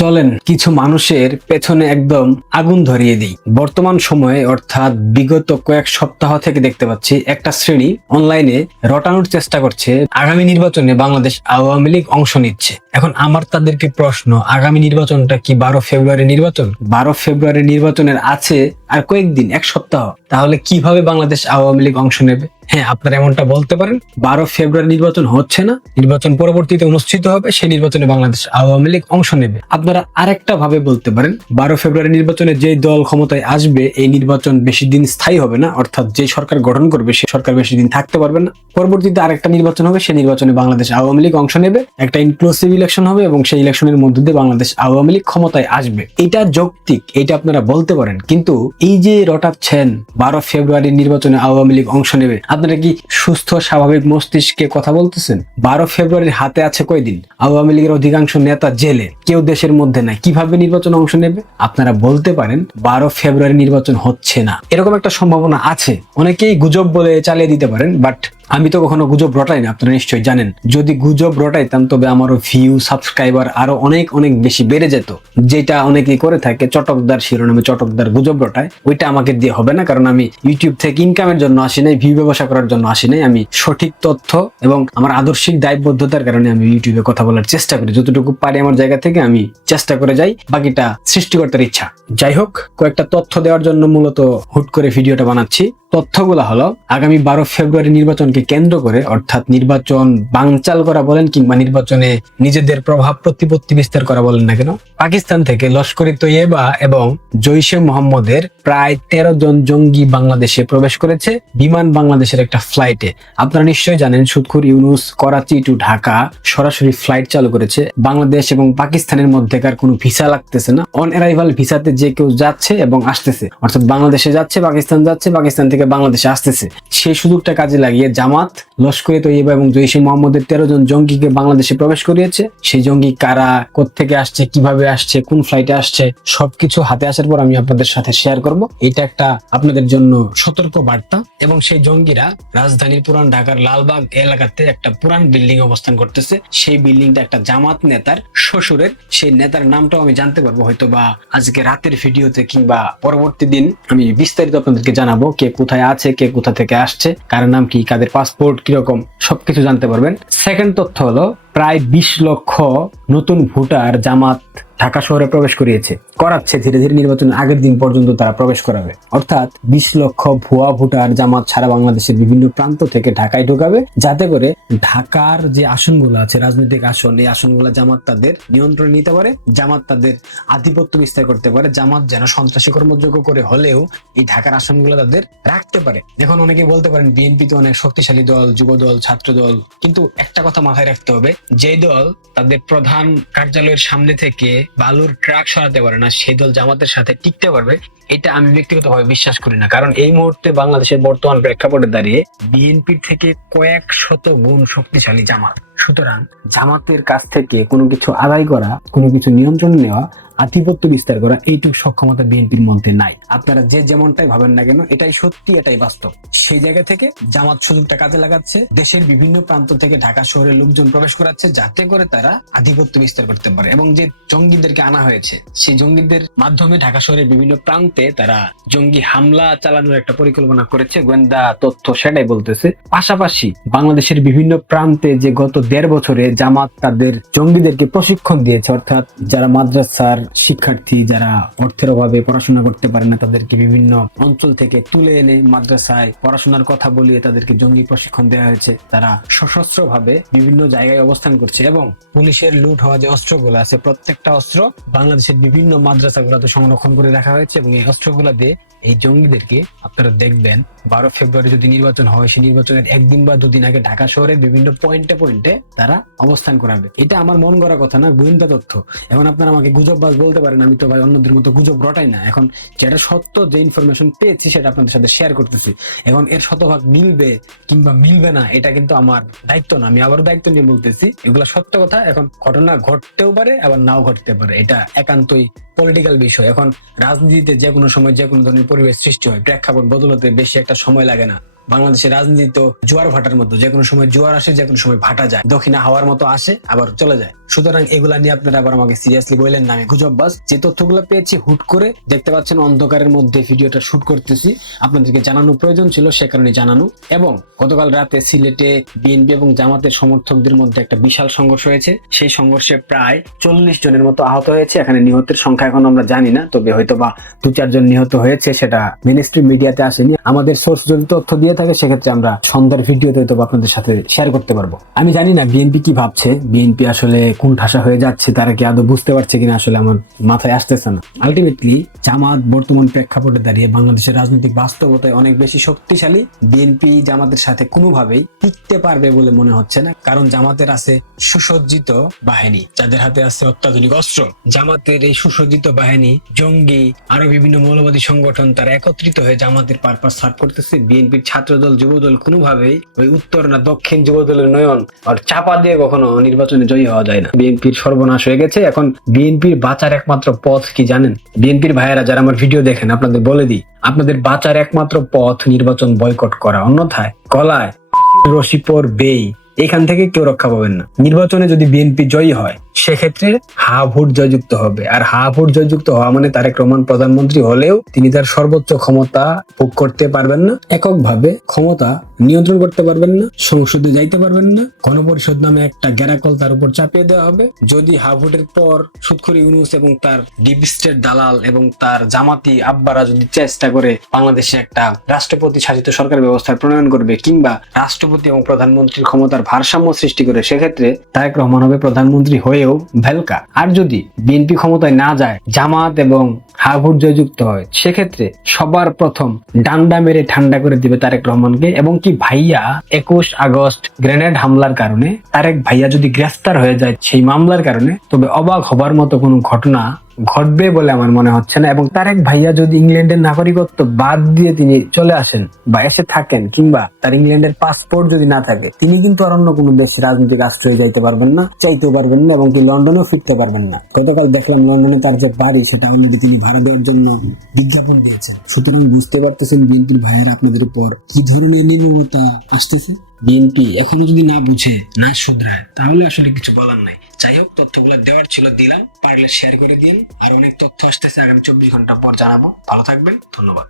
চলেন কিছু মানুষের পেছনে একদম আগুন ধরিয়ে দিই। বর্তমান সময়ে অর্থাৎ বিগত কয়েক সপ্তাহ থেকে দেখতে পাচ্ছি একটা শ্রেণী অনলাইনে রটানোর চেষ্টা করছে আগামী নির্বাচনে বাংলাদেশ আওয়ামী লীগ অংশ নিচ্ছে। এখন আমার তাদেরকে প্রশ্ন, আগামী নির্বাচনটা কি 12 ফেব্রুয়ারি নির্বাচন? 12 ফেব্রুয়ারি নির্বাচনের আছে আর কয়েকদিন, এক সপ্তাহ। তাহলে কিভাবে বাংলাদেশ আওয়ামী লীগ অংশ নেবে? হ্যাঁ, আপনারা এমনটা বলতে পারেন, 12 ফেব্রুয়ারি নির্বাচন হচ্ছে না, নির্বাচন পরবর্তীতে অনুষ্ঠিত হবে, সেই নির্বাচনে বাংলাদেশ আওয়ামী লীগ অংশ নেবে। আপনারা আরেকটা ভাবে বলতে পারেন, 12 ফেব্রুয়ারি নির্বাচনে যে দল ক্ষমতায় আসবে এই নির্বাচন বেশি দিন স্থায়ী হবে না, অর্থাৎ যে সরকার গঠন করবে সেই সরকার বেশি দিন থাকতে পারবে না। পরবর্তীতে আরেকটা নির্বাচন হবে, সেই নির্বাচনে বাংলাদেশ আওয়ামী লীগ অংশ নেবে, একটা ইনক্লুসিভ ইলেকশন হবে এবং সেই ইলেকশনের মধ্য দিয়ে বাংলাদেশ আওয়ামী লীগ ক্ষমতায় আসবে। এটা যৌক্তিক, এটা আপনারা বলতে পারেন, কিন্তু এই যে রটাচ্ছেন 12 ফেব্রুয়ারি নির্বাচনে আওয়ামী লীগ অংশ নেবে, আপনারা কি সুস্থ স্বাভাবিক মস্তিষ্কে কথা বলতেছেন? 12 ফেব্রুয়ারির হাতে আছে কয়দিন? আওয়ামী লীগের অধিকাংশ নেতা জেলে, কেউ দেশের মধ্যে নাই, কিভাবে নির্বাচন অংশ নেবে? আপনারা বলতে পারেন 12 ফেব্রুয়ারি নির্বাচন হচ্ছে না, এরকম একটা সম্ভাবনা আছে। অনেকেই গুজব বলে চালিয়ে দিতে পারেন, বাট আমি তো কখনো গুজব রটাই না, আপনারা নিশ্চয়ই জানেন। যদি গুজব রটাইতাম তবে আমারও ভিউ, সাবস্ক্রাইবার আরো অনেক অনেক বেশি বেড়ে যেত। যেটা অনেকেই করে থাকে, চটকদার শিরোনামে চটকদার গুজব রটায়, ওইটা আমাকে দিয়ে হবে না। কারণ আমি ইউটিউব থেকে ইনকামের জন্য আসি নাই, ভিউ ব্যবসা করার জন্য আসি নাই। আমি সঠিক তথ্য এবং আমার আদর্শিক দায়বদ্ধতার কারণে আমি ইউটিউবে কথা বলার চেষ্টা করি, যতটুকু পারি আমার জায়গা থেকে আমি চেষ্টা করে যাই, বাকিটা সৃষ্টিকর্তার ইচ্ছা। যাই হোক, কয়েকটা তথ্য দেওয়ার জন্য মূলত হুট করে ভিডিওটা বানাচ্ছি। তথ্যগুলো হলো, আগামী 12 ফেব্রুয়ারি নির্বাচনকে কেন্দ্র করে, অর্থাৎ নির্বাচন বানচাল করা বলেন কিংবা নির্বাচনে নিজেদের প্রভাব প্রতিপত্তি বিস্তার করা বলেন না কেন, পাকিস্তান থেকে লস্কর ই তৈয়বা এবং জৈশে মোহাম্মদের প্রায় 13 জন জঙ্গি বাংলাদেশে প্রবেশ করেছে বিমান বাংলাদেশের একটা ফ্লাইটে। আপনারা নিশ্চয়ই জানেন, সুৎখুর ইউনুস করাচি টু ঢাকা সরাসরি ফ্লাইট চালু করেছে। বাংলাদেশ এবং পাকিস্তানের মধ্যেকার কোনো ভিসা লাগতেছে না, অন অ্যারাইভাল ভিসাতে যে কেউ যাচ্ছে এবং আসতেছে, অর্থাৎ বাংলাদেশে যাচ্ছে, পাকিস্তান যাচ্ছে, পাকিস্তান থেকে বাংলাদেশে আসতেছে। সেই সুযোগটা কাজে লাগিয়ে জামাত লস্কর ই তৈয়বা এবং জৈশে মোহাম্মদের 13 জন জঙ্গিকে বাংলাদেশে প্রবেশ করিয়েছে। সেই জঙ্গি কারা, কোত্থেকে আসছে, কিভাবে আসছে, কোন ফ্লাইটে আসছে, সবকিছু হাতে আসার পর আমি আপনাদের সাথে শেয়ার করব। এটা একটা আপনাদের জন্য সতর্ক বার্তা। এবং সেই জঙ্গিরা রাজধানীর পুরান ঢাকার লালবাগ এলাকাতে একটা পুরান বিল্ডিং অবস্থান করতেছে। সেই বিল্ডিংটা একটা জামাত নেতার শ্বশুরের। সেই নেতার নামটাও আমি জানতে পারবো হয়তো বা আজকে রাতের ভিডিওতে, কিংবা পরবর্তী দিন আমি বিস্তারিত আপনাদেরকে জানাবো, কে কোথায় আছে, কে কোথা থেকে আসছে, কার নাম কি, কাদের পাসপোর্ট কিরকম, সবকিছু জানতে পারবেন। সেকেন্ড তথ্য হলো, প্রায় 20 লক্ষ নতুন ভোটার জামাত ঢাকা শহরে প্রবেশ করাচ্ছে। ধীরে ধীরে নির্বাচনের আগের দিন পর্যন্ত তারা প্রবেশ করাবে, অর্থাৎ 20 লক্ষ ভুয়া ভোটার জামাত সারা বাংলাদেশের বিভিন্ন প্রান্ত থেকে ঢাকায় ঢোকাবে, যাতে করে ঢাকার যে আসনগুলো আছে, রাজনৈতিক আসন, এই আসনগুলো জামাত তাদের নিয়ন্ত্রণে নিতে পারে, জামাত তাদের আধিপত্য বিস্তার করতে পারে, জামাত যেন সন্ত্রাসী কর্মযোগ্য করে হলেও এই ঢাকার আসনগুলো তাদের রাখতে পারে। এখন অনেকে বলতে পারেন বিএনপি তো অনেক শক্তিশালী দল, যুব দল, ছাত্র দল, কিন্তু একটা কথা মাথায় রাখতে হবে, যে দল তাদের প্রধান কার্যালয়ের সামনে থেকে বালুর ট্রাক সরাতে পারে না, সেই দল জামাতের সাথে টিকতে পারবে, এটা আমি ব্যক্তিগতভাবে বিশ্বাস করি না। কারণ এই মুহূর্তে বাংলাদেশের বর্তমান প্রেক্ষাপটে দাঁড়িয়ে বিএনপির থেকে কয়েক শত গুণ শক্তিশালী জামাত। সুতরাং জামাতের কাছ থেকে কোনো কিছু আদায় করা, কোনো কিছু নিয়ন্ত্রণ নেওয়া, আধিপত্য বিস্তার করা, এইটুকু সক্ষমতা বিএনপির মধ্যে নাই। আপনারা যে যেমনটাই ভাবেন না কেন, এটাই সত্যি, এটাই বাস্তব। সেই জায়গা থেকে জামাত সুযোগটা কাজে লাগাচ্ছে, দেশের বিভিন্ন প্রান্ত থেকে ঢাকা শহরে লোকজন প্রবেশ করাচ্ছে, যাতে করে তারা আধিপত্য বিস্তার করতে পারে। এবং যে জঙ্গিদেরকে আনা হয়েছে, সেই জঙ্গিদের মাধ্যমে ঢাকা শহরের বিভিন্ন প্রান্তে তারা জঙ্গি হামলা চালানোর একটা পরিকল্পনা করেছে, গোয়েন্দা তথ্য সেটাই বলতেছে। পাশাপাশি বাংলাদেশের বিভিন্ন প্রান্তে যে গত 1.5 বছরে জামাত তাদের জঙ্গিদেরকে প্রশিক্ষণ দিয়েছে, অর্থাৎ যারা মাদ্রাসার শিক্ষার্থী, যারা অর্থের অভাবে পড়াশোনা করতে পারে না, তাদেরকে বিভিন্ন অঞ্চল থেকে তুলে এনে মাদ্রাসায় পড়াশোনার কথা বলিয়ে তাদেরকে জঙ্গি প্রশিক্ষণ দেওয়া হয়েছে। তারা সশস্ত্র ভাবে বিভিন্ন জায়গায় অবস্থান করছে এবং পুলিশের লুট হওয়া যে অস্ত্রগুলো আছে, প্রত্যেকটা অস্ত্র বাংলাদেশের বিভিন্ন মাদ্রাসাগুলোতে সংরক্ষণ করে রাখা হয়েছে। এবং এই অস্ত্রগুলো দিয়ে এই জঙ্গিদেরকে আপনারা দেখবেন 12 ফেব্রুয়ারি যদি নির্বাচন হয়, সেই নির্বাচনের একদিন বা দুদিন আগে ঢাকা শহরের বিভিন্ন পয়েন্টে পয়েন্টে তারা অবস্থান করাবে। এটা আমার মন গড়া কথা না, গোয়েন্দা তথ্য। এখন আপনারা আমাকে গুজববাজ বলতে পারেন, আমি তো ভাই অন্যদের মতো গুজব রটাই না। এখন যেটা সত্য, যে ইনফরমেশন পেয়েছি সেটা আপনাদের সাথে শেয়ার করতেছি। এখন এর শতভাগ মিলবে কিংবা মিলবে না, এটা কিন্তু আমার দায়িত্ব না। আমি আবারও দায়িত্ব নিয়ে বলতেছি, এগুলা সত্য কথা। এখন ঘটনা ঘটতেও পারে, আবার নাও ঘটতে পারে, এটা একান্তই পলিটিক্যাল বিষয়। এখন রাজনীতিতে যে কোনো সময় যে কোনো ধরনের পরিবেশ সৃষ্টি হয়, প্রেক্ষাপট বদলাতে বেশি একটা সময় লাগে না। বাংলাদেশের রাজনীতি তো জোয়ার ভাটার মতো, যে কোনো সময় জোয়ার আসে, যে কোনো সময় ভাটা যায়, দক্ষিণা হাওয়ার মতো আসে আবার চলে যায়। সুতরাং এগুলা নিয়ে আপনারা আবার আমাকে সিরিয়াসলি বললেন না আমি গুজববাজ। যে তথ্যগুলো পেয়েছি হুট করে, দেখতে পাচ্ছেন অন্ধকারের মধ্যে ভিডিওটা শুট করতেছি, আপনাদেরকে জানানো প্রয়োজন ছিল, সে কারণে জানানো। এবং গতকাল রাতে সিলেটে বিএনপি এবং জামাতের সমর্থকদের মধ্যে একটা বিশাল সংঘর্ষ হয়েছে। সেই সংঘর্ষে প্রায় 40 জনের মতো আহত হয়েছে। এখানে নিহতের সংখ্যা এখন আমরা জানি না, তবে হয়তো বা 2-4 জন নিহত হয়েছে, সেটা মেইনস্ট্রিম মিডিয়াতে আসেনি। আমাদের সোর্স যদি তথ্য দিয়ে থাকে সেক্ষেত্রে আমরা সন্ধ্যার ভিডিওতে হয়তো আপনাদের সাথে শেয়ার করতে পারবো। আমি জানি না বিএনপি কি ভাবছে, বিএনপি আসলে কোন ঠাসা হয়ে যাচ্ছে, তারা কি আদৌ বুঝতে পারছে কিনা আসলে আমার মাথায় আসতেছে না। আলটিমেটলি জামাত বর্তমান প্রেক্ষাপটে দাঁড়িয়ে বাংলাদেশের রাজনৈতিক বাস্তবতায় অনেক বেশি শক্তিশালী। বিএনপি জামাতের সাথে কোনোভাবেই টিকতে পারবে বলে মনে হচ্ছে না, কারণ জামাতের আছে সুসজ্জিত বাহিনী, যাদের হাতে আছে অত্যাধুনিক অস্ত্র। জামাতের এই সুসজ্জিত বাহিনী, জঙ্গি, আরো বিভিন্ন মৌলবাদী সংগঠন তারা একত্রিত হয়ে জামাতের পারপাস সার্ভ করতেছে। বিএনপির ছাত্রদল, যুবদল কোনোভাবেই ওই উত্তর না দক্ষিণ যুবদলের নয়ন আর চাপা দিয়ে কখনো নির্বাচনে জয়ী হওয়া যায় না। বিএনপির সর্বনাশ হয়ে গেছে। এখন বিএনপির বাঁচার একমাত্র পথ কি জানেন? বিএনপির ভাইয়েরা যারা আমার ভিডিও দেখেন, আপনাদের বলে দিই, আপনাদের বাঁচার একমাত্র পথ নির্বাচন বয়কট করা। অন্যথায় গলায় রশি পড়বেই, এখান থেকে কেউ রক্ষা পাবেন না। নির্বাচনে যদি বিএনপি জয়ী হয় সেক্ষেত্রে হা ভোট জয়যুক্ত হবে, আর হা ভোট জয়যুক্ত হওয়া মানে তারেক রহমান প্রধানমন্ত্রী হলেও তিনি তার সর্বোচ্চ ক্ষমতা ভোগ করতে পারবেন না, এককভাবে ক্ষমতা নিয়ন্ত্রণ করতে পারবেন না, সংসদে যাইতে পারবেন না, গণপরিষদ নামে একটা গ্যারাকল তার উপর চাপিয়ে দেওয়া হবে। যদি হা ভোটের পর সুৎখুরী ইউনূস এবং তার ডিপ স্টেট দালাল এবং তার জামাতি আব্বারা যদি চেষ্টা করে বাংলাদেশে একটা রাষ্ট্রপতি শাসিত সরকার ব্যবস্থার প্রণয়ন করবে, কিংবা রাষ্ট্রপতি এবং প্রধানমন্ত্রীর ক্ষমতার ভারসাম্য সৃষ্টি করে, সেক্ষেত্রে তারেক রহমান হবে প্রধানমন্ত্রী হয়েও ভেলকা। আর যদি বিএনপি ক্ষমতায় না যায়, জামাত এবং হা ভোট জয়যুক্ত হয়, সেক্ষেত্রে সবার প্রথম ডান্ডা মেরে ঠান্ডা করে দিবে তারেক রহমানকে। এবং কি ভাইয়া 21 আগস্ট গ্রেনেড হামলার কারণে তারেক ভাইয়া যদি গ্রেফতার হয়ে যায় সেই মামলার কারণে, তবে অবাক হবার মতো কোনো ঘটনা ঘটবে বলে আমার মনে হচ্ছে না। এবং তারেক ভাইয়া যদি ইংল্যান্ডের নাগরিকত্ব বাদ দিয়ে তিনি চলে আসেন বা এসে থাকেন, কিংবা তার ইংল্যান্ডের পাসপোর্ট যদি না থাকে, তিনি কিন্তু আর অন্য কোনো দেশে রাজনৈতিক আশ্রয়ে যাইতে পারবেন না, চাইতেও পারবেন না, এবং কি লন্ডনেও ফিরতে পারবেন না। গতকাল দেখলাম লন্ডনে তার যে বাড়ি সেটা অলরেডি তিনি ভাড়া দেওয়ার জন্য বিজ্ঞাপন দিয়েছেন। সুতরাং বুঝতে পারতেছেন বিএনপির ভাইয়েরা আপনাদের উপর কি ধরনের নির্মমতা আসতেছে। বিএনপি এখনো যদি না বুঝে, না শুধরায়, তাহলে আসলে কিছু বলার নাই। যাই হোক, তথ্যগুলো দেওয়ার ছিল দিলাম, পারলে শেয়ার করে দিন। আর অনেক তথ্য আসতেছে, আগামী 24 ঘন্টা পর জানাবো। ভালো থাকবেন, ধন্যবাদ।